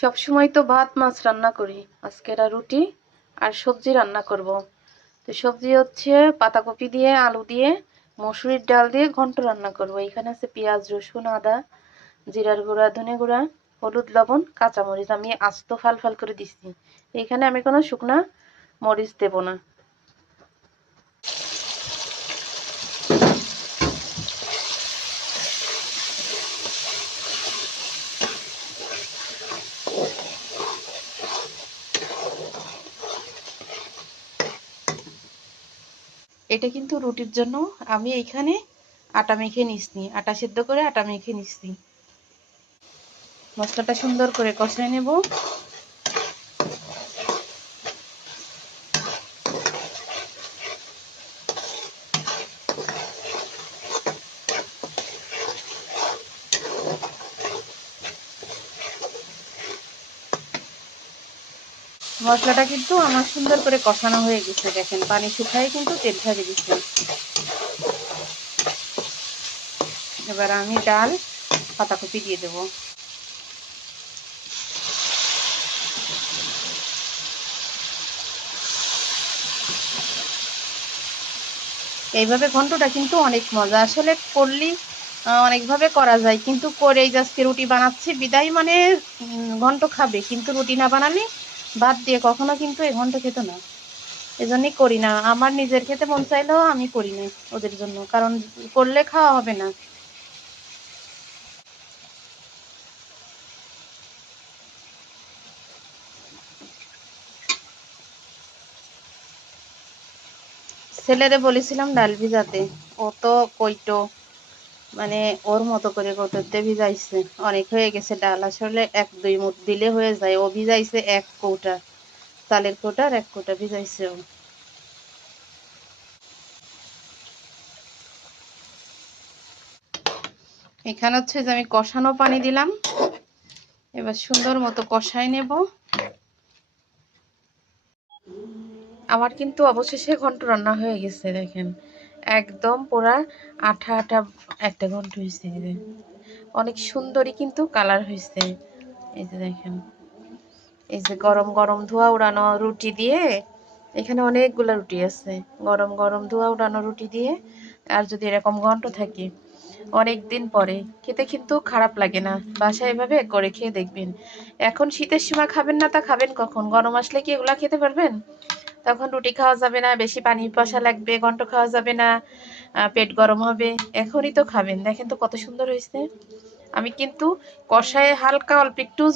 সব সময় তো ভাত মাছ রান্না করি, আজকে এরা রুটি আর সবজি রান্না করব। তো সবজি হচ্ছে পাতাকপি দিয়ে, আলু দিয়ে, মসুরির ডাল দিয়ে ঘন্ট রান্না করব। এখানে আছে পেঁয়াজ, রসুন, আদা, জিরার গুঁড়া, ধনে গুঁড়া, হলুদ, লবণ, কাঁচামরিচ আমি আস্ত ফাল ফাল করে দিচ্ছি। এখানে আমি কোনো শুকনা মরিচ দেব না। এটা কিন্তু রুটির জন্য আমি এইখানে আটা মেখে নিচ্ছি, আটা সেদ্ধ করে আটা মেখে নিচ্ছি। মশলাটা সুন্দর করে কষিয়ে নেব। মশলাটা কিন্তু আমার সুন্দর করে কষানো হয়ে গেছে, দেখেন পানি শুকায় কিন্তু তেল ছেড়ে দিচ্ছে। এবার আমি ডাল, পাতাকপি দিয়ে দেব। এইভাবে ঘন্টটা কিন্তু অনেক মজা, আসলে করলেই অনেকভাবে করা যায়, কিন্তু করেই আজকে রুটি বানাচ্ছি বিদায় মানে ঘন্ট খাবে, কিন্তু রুটি না বানালে ভাত দিয়ে কখনো কিন্তু এই ঘন্ট খেত না। এজন্যই করি না, আমার নিজের খেতে মন চাইলেও আমি করি না ওদের জন্য, কারণ করলে খাওয়া হবে না। ছেলেরে বলেছিলাম ডাল ভিজাতে, ও তো কইটো মানে ওর মতো করে কৌটোতে ভিজাইছে, অনেক হয়ে গেছে ডাল, আসলে 1-2 মুঠ দিলে হয়ে যায়। ও ভিজাইছে 1 কৌটা, চালের কৌটা আর 1 কৌটা ভিজাইছে ও। এখানে হচ্ছে যে আমি কষানো পানি দিলাম, এবার সুন্দর মতো কষাই নেব। আমার কিন্তু অবশেষে ঘন্ট রান্না হয়ে গেছে, দেখেন একদম পুরা আঠা আঠা একটা ঘন্ট হয়েছে। অনেক সুন্দরই কিন্তু কালার হয়েছে। এই যে দেখেন, এই যে গরম গরম ধোয়া উড়ানো রুটি দিয়ে, এখানে অনেকগুলো রুটি আছে, গরম গরম ধোয়া উড়ানো রুটি দিয়ে আর যদি এরকম ঘন্ট থাকে অনেক দিন পরে খেতে কিন্তু খারাপ লাগে না। বাসায় এভাবে করে খেয়ে দেখবেন। এখন শীতের সময় খাবেন না, তা খাবেন কখন? গরম আসলে কি এগুলা খেতে পারবেন? তখন রুটি খাওয়া যাবে না, বেশি পানি পিপাসা লাগবে, ঘন্ট খাওয়া যাবে না, পেট গরম হবে। এখনই তো খাবেন, দেখেন তো কত সুন্দর হয়েছে। আমি কিন্তু কষায় হালকা অল্প একটু